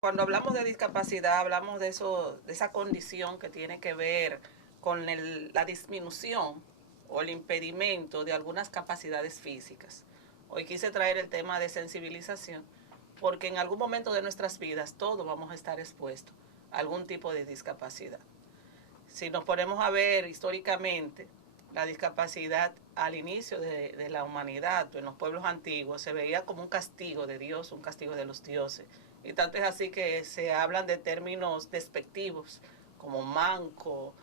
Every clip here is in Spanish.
Cuando hablamos de discapacidad, hablamos de eso, de esa condición que tiene que ver con la disminución o el impedimento de algunas capacidades físicas. Hoy quise traer el tema de sensibilización, porque en algún momento de nuestras vidas todos vamos a estar expuestos a algún tipo de discapacidad. Si nos ponemos a ver históricamente, la discapacidad al inicio de la humanidad, en los pueblos antiguos, se veía como un castigo de Dios, un castigo de los dioses. Y tanto es así que se hablan de términos despectivos, como manco,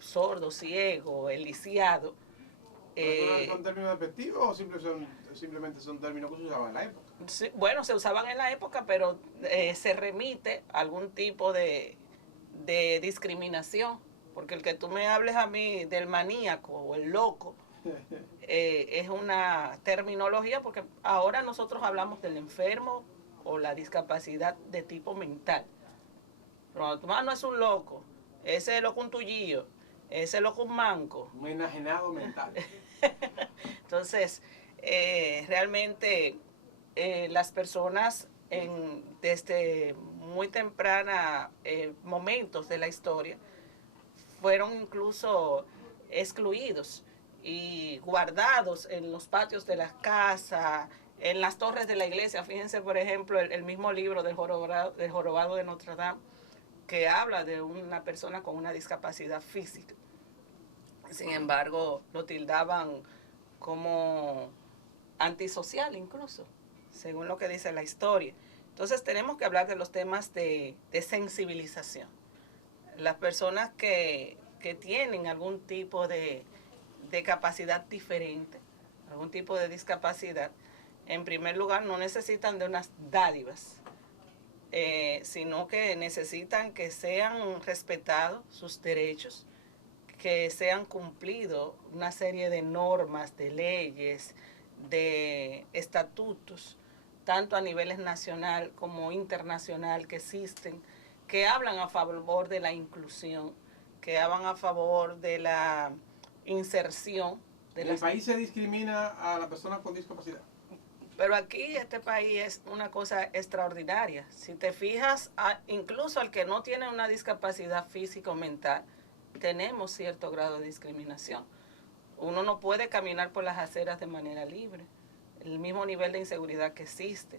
sordo, ciego, el lisiado. ¿Pero son términos despectivos o simplemente son términos que se usaban en la época? Sí, bueno, se usaban en la época, pero se remite a algún tipo de discriminación, porque el que tú me hables a mí del maníaco o el loco es una terminología, porque ahora nosotros hablamos del enfermo o la discapacidad de tipo mental. Pero tu mano es un loco, ese es loco un tullillo, ese es loco un manco. Un enajenado mental. Entonces, realmente las personas desde muy temprana momentos de la historia fueron incluso excluidos y guardados en los patios de las casas, en las torres de la iglesia. Fíjense, por ejemplo, el mismo libro del jorobado de Notre Dame, que habla de una persona con una discapacidad física. Sin embargo, lo tildaban como antisocial incluso, según lo que dice la historia. Entonces tenemos que hablar de los temas de sensibilización. Las personas que tienen algún tipo de capacidad diferente, algún tipo de discapacidad, en primer lugar no necesitan de unas dádivas, sino que necesitan que sean respetados sus derechos, que sean cumplidos una serie de normas, de leyes, de estatutos, tanto a niveles nacional como internacional que existen, que hablan a favor de la inclusión, que hablan a favor de la inserción. En el país se discrimina a las personas con discapacidad. Pero aquí este país es una cosa extraordinaria. Si te fijas, incluso al que no tiene una discapacidad física o mental, tenemos cierto grado de discriminación. Uno no puede caminar por las aceras de manera libre. El mismo nivel de inseguridad que existe.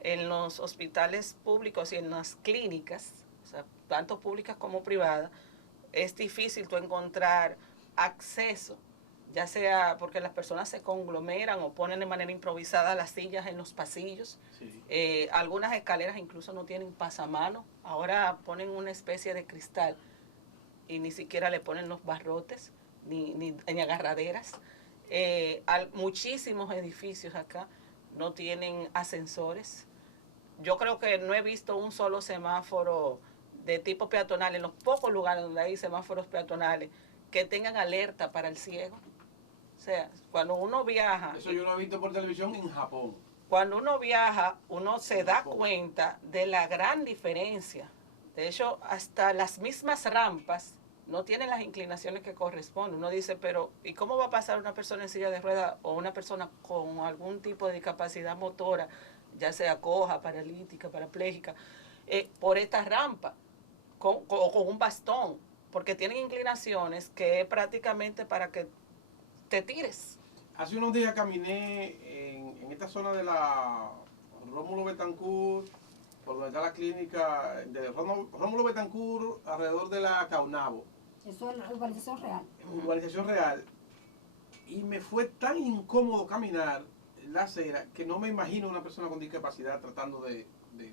En los hospitales públicos y en las clínicas, o sea, tanto públicas como privadas, es difícil tú encontrar acceso, ya sea porque las personas se conglomeran o ponen de manera improvisada las sillas en los pasillos. Sí. Algunas escaleras incluso no tienen pasamano. Ahora ponen una especie de cristal y ni siquiera le ponen los barrotes ni agarraderas. Muchísimos edificios acá no tienen ascensores. Yo creo que no he visto un solo semáforo de tipo peatonal en los pocos lugares donde hay semáforos peatonales que tengan alerta para el ciego. O sea, cuando uno viaja... Eso yo lo he visto por televisión en Japón. Cuando uno viaja, uno se da cuenta de la gran diferencia. De hecho, hasta las mismas rampas no tienen las inclinaciones que corresponden. Uno dice, pero ¿y cómo va a pasar una persona en silla de ruedas o una persona con algún tipo de discapacidad motora, ya sea coja, paralítica, parapléjica, por esta rampa o con un bastón? Porque tienen inclinaciones que es prácticamente para que te tires. Hace unos días caminé en esta zona de la Rómulo Betancourt, por donde está la clínica de Rómulo Betancourt, alrededor de la Caunabo. Eso es urbanización real. Urbanización real. Y me fue tan incómodo caminar la acera que no me imagino una persona con discapacidad tratando de...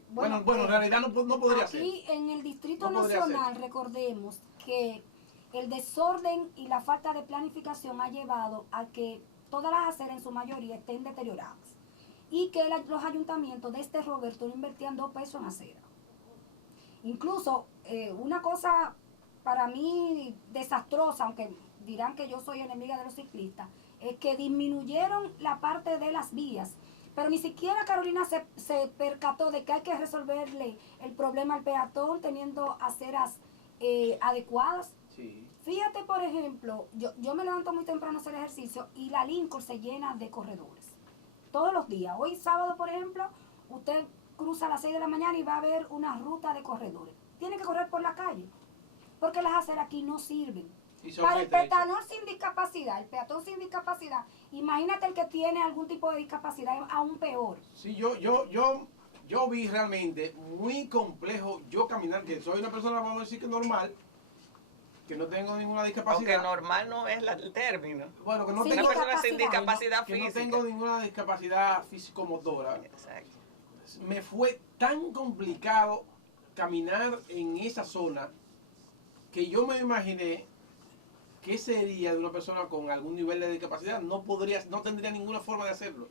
Bueno, en realidad no podría ser. Aquí en el Distrito Nacional, recordemos que el desorden y la falta de planificación ha llevado a que todas las aceras en su mayoría estén deterioradas y que los ayuntamientos de este Roberto no invertían 2 pesos en acera. Incluso una cosa para mí desastrosa, aunque dirán que yo soy enemiga de los ciclistas, es que disminuyeron la parte de las vías, pero ni siquiera Carolina se percató de que hay que resolverle el problema al peatón teniendo aceras adecuadas. Sí. Fíjate, por ejemplo, yo me levanto muy temprano a hacer ejercicio y la Lincoln se llena de corredores todos los días. Hoy sábado, por ejemplo, usted cruza a las 6 de la mañana y va a ver una ruta de corredores. Tiene que correr por la calle, porque las aceras aquí no sirven. Para el peatón sin discapacidad, imagínate el que tiene algún tipo de discapacidad, aún peor. Sí, yo vi realmente muy complejo yo caminar, que soy una persona, vamos a decir que normal, que no tengo ninguna discapacidad. Aunque normal no es el término. Bueno, que no Sin tengo una persona sin discapacidad que física. no tengo ninguna discapacidad físico-motora. Exacto. Me fue tan complicado caminar en esa zona que yo me imaginé qué sería de una persona con algún nivel de discapacidad. No tendría ninguna forma de hacerlo.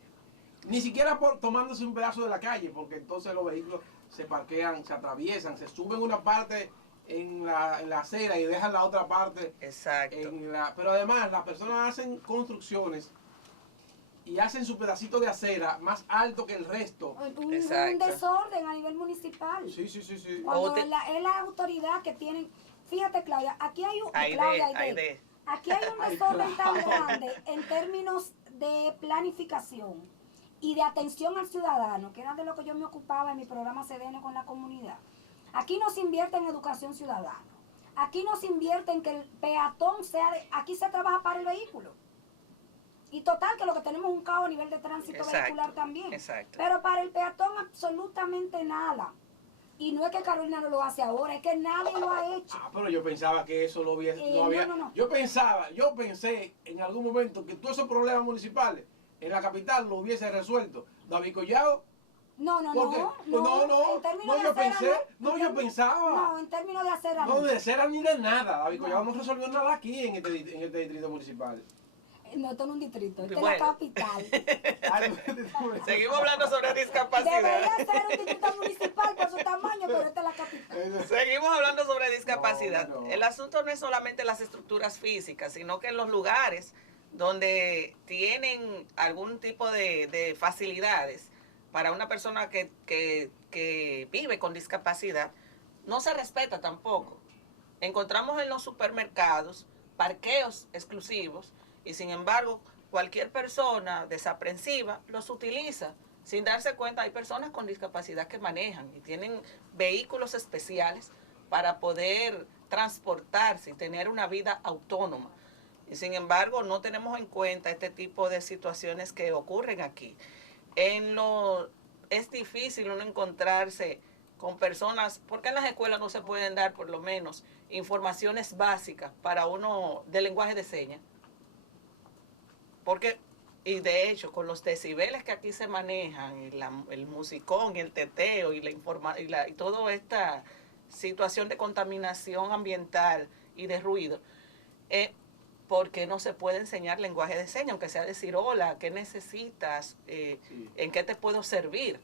Ni siquiera tomándose un pedazo de la calle, porque entonces los vehículos se parquean, se atraviesan, se suben una parte en la acera y dejan la otra parte. Exacto. Pero además las personas hacen construcciones y hacen su pedacito de acera más alto que el resto. Un desorden a nivel municipal. Sí. Cuando es la autoridad que tienen. Fíjate, Claudia, aquí hay un aquí hay un desorden tan grande en términos de planificación y de atención al ciudadano, que era de lo que yo me ocupaba en mi programa CDN con la comunidad. Aquí no se invierte en educación ciudadana. Aquí no se invierte en que el peatón aquí se trabaja para el vehículo. Y total, que lo que tenemos es un caos a nivel de tránsito vehicular también. Exacto. Pero para el peatón absolutamente nada. Y no es que Carolina no lo hace ahora, es que nadie lo ha hecho. Pero yo pensaba que eso lo había... No. Yo pensé en algún momento que todos esos problemas municipales en la capital lo hubiese resuelto David Collado. No, yo pensaba. No, en términos de acera no. No, de acera ni de nada. David Collado no resolvió nada aquí en este distrito municipal. No, esto no es un distrito, esto es la capital. Seguimos hablando sobre discapacidad. Debería ser un distrito municipal por su tamaño, pero esta es la capital. Seguimos hablando sobre discapacidad. No. El asunto no es solamente las estructuras físicas, sino que en los lugares donde tienen algún tipo de facilidades para una persona que vive con discapacidad, no se respeta tampoco. Encontramos en los supermercados parqueos exclusivos y sin embargo cualquier persona desaprensiva los utiliza sin darse cuenta. Hay personas con discapacidad que manejan y tienen vehículos especiales para poder transportarse y tener una vida autónoma. Y sin embargo no tenemos en cuenta este tipo de situaciones que ocurren aquí. Es difícil uno encontrarse con personas, porque en las escuelas no se pueden dar por lo menos informaciones básicas para uno de lenguaje de señas. Y de hecho, con los decibeles que aquí se manejan, y el musicón y el teteo y toda esta situación de contaminación ambiental y de ruido, ¿por qué no se puede enseñar lenguaje de señas? Aunque sea decir, hola, ¿qué necesitas? ¿En qué te puedo servir?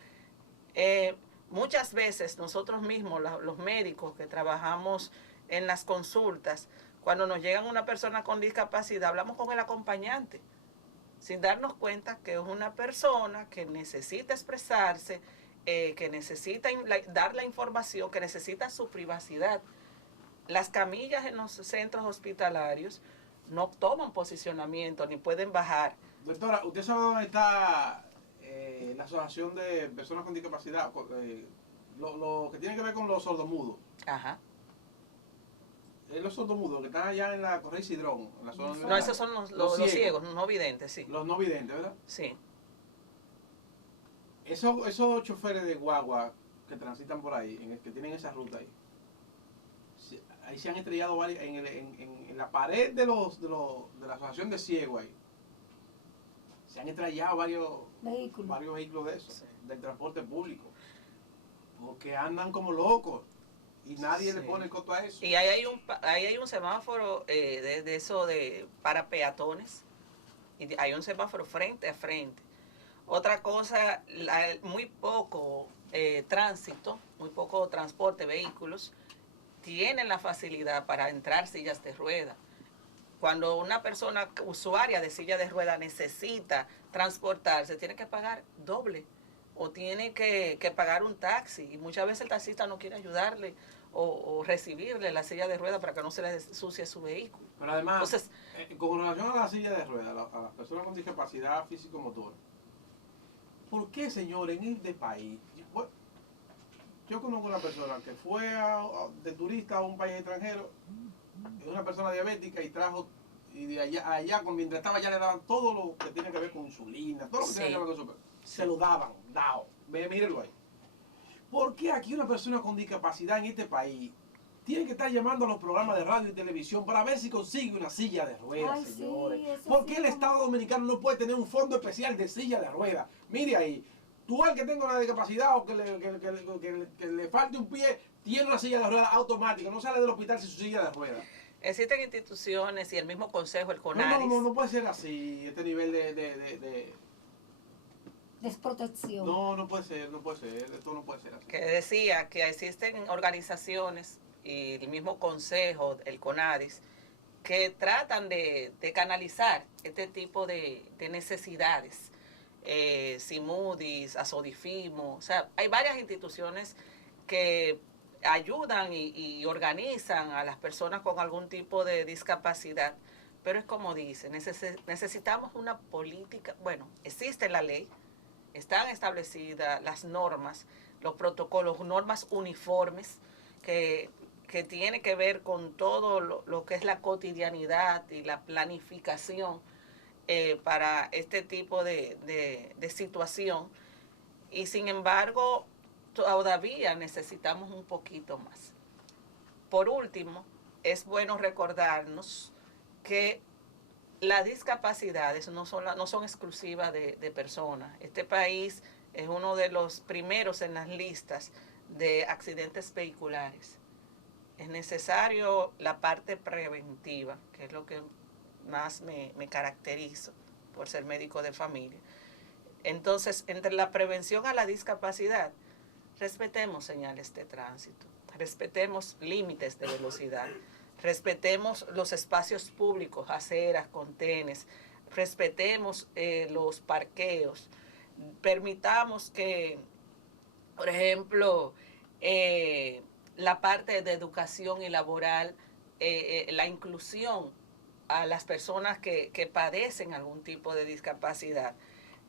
Muchas veces nosotros mismos, los médicos que trabajamos en las consultas, cuando nos llega una persona con discapacidad, hablamos con el acompañante, sin darnos cuenta que es una persona que necesita expresarse, que necesita dar la información, que necesita su privacidad. Las camillas en los centros hospitalarios no toman posicionamiento ni pueden bajar. Doctora, ¿usted sabe dónde está la Asociación de Personas con Discapacidad? Lo que tiene que ver con los sordomudos. Ajá. Los sordomudos que están allá en la Correa Cidrón. No, esos son los ciegos, no videntes, sí. Los no videntes, ¿verdad? Sí. Esos choferes de guagua que transitan por ahí, que tienen esa ruta ahí se han estrellado varios, en la pared de la Asociación de Ciegos ahí. Se han estrellado varios vehículos de esos, sí, del transporte público. Porque andan como locos. Y nadie le pone coto a eso. Y ahí hay un semáforo de eso para peatones. Y hay un semáforo frente a frente. Otra cosa, muy poco tránsito, muy poco transporte, vehículos, tienen la facilidad para entrar sillas de rueda. Cuando una persona usuaria de silla de rueda necesita transportarse, tiene que pagar doble. O tiene que pagar un taxi, y muchas veces el taxista no quiere ayudarle o recibirle la silla de ruedas para que no se le ensucie su vehículo. Pero además, entonces, con relación a la silla de ruedas, a las personas con discapacidad físico-motora, ¿por qué, señor, en este país? Yo conozco una persona que fue de turista a un país extranjero, es una persona diabética y trajo, y de allá mientras estaba allá le daban todo lo que tiene que ver con insulina, todo lo que tiene que ver con eso. Se lo daban, dado. Mírenlo ahí. ¿Por qué aquí una persona con discapacidad en este país tiene que estar llamando a los programas de radio y televisión para ver si consigue una silla de ruedas, Ay, señores? Sí, ¿Por qué el Estado Dominicano no puede tener un fondo especial de silla de ruedas? Mire ahí, tú al que tenga una discapacidad o que le falte un pie, tiene una silla de ruedas automática, no sale del hospital sin su silla de ruedas. Existen instituciones y el mismo consejo, el CONADIS. No puede ser así, este nivel de desprotección. No puede ser, esto no puede ser así. Que decía que existen organizaciones y el mismo consejo, el CONADIS, que tratan de canalizar este tipo de necesidades. Simudis, Asodifimo, o sea, hay varias instituciones que ayudan y organizan a las personas con algún tipo de discapacidad, pero es como dice, necesitamos una política, bueno, existe la ley, están establecidas las normas, los protocolos, normas uniformes que tiene que ver con todo lo que es la cotidianidad y la planificación para este tipo de situación. Y sin embargo, todavía necesitamos un poquito más. Por último, es bueno recordarnos que las discapacidades no son exclusivas de personas. Este país es uno de los primeros en las listas de accidentes vehiculares. Es necesario la parte preventiva, que es lo que más me caracterizo por ser médico de familia. Entonces, entre la prevención a la discapacidad, respetemos señales de tránsito, respetemos límites de velocidad, respetemos los espacios públicos, aceras, contenes, respetemos los parqueos, permitamos que, por ejemplo, la parte de educación y laboral, la inclusión a las personas que padecen algún tipo de discapacidad.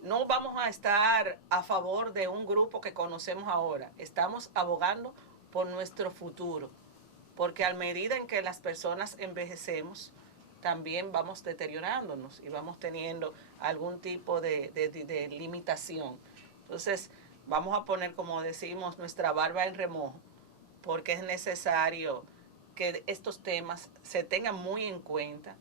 No vamos a estar a favor de un grupo que conocemos ahora, estamos abogando por nuestro futuro, porque a medida en que las personas envejecemos, también vamos deteriorándonos y vamos teniendo algún tipo de limitación. Entonces, vamos a poner, como decimos, nuestra barba en remojo, porque es necesario que estos temas se tengan muy en cuenta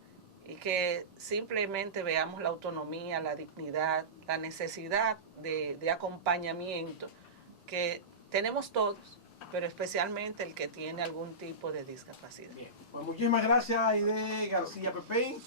y que simplemente veamos la autonomía, la dignidad, la necesidad de acompañamiento que tenemos todos, pero especialmente el que tiene algún tipo de discapacidad. Bien, pues muchísimas gracias, Aide García Pepén.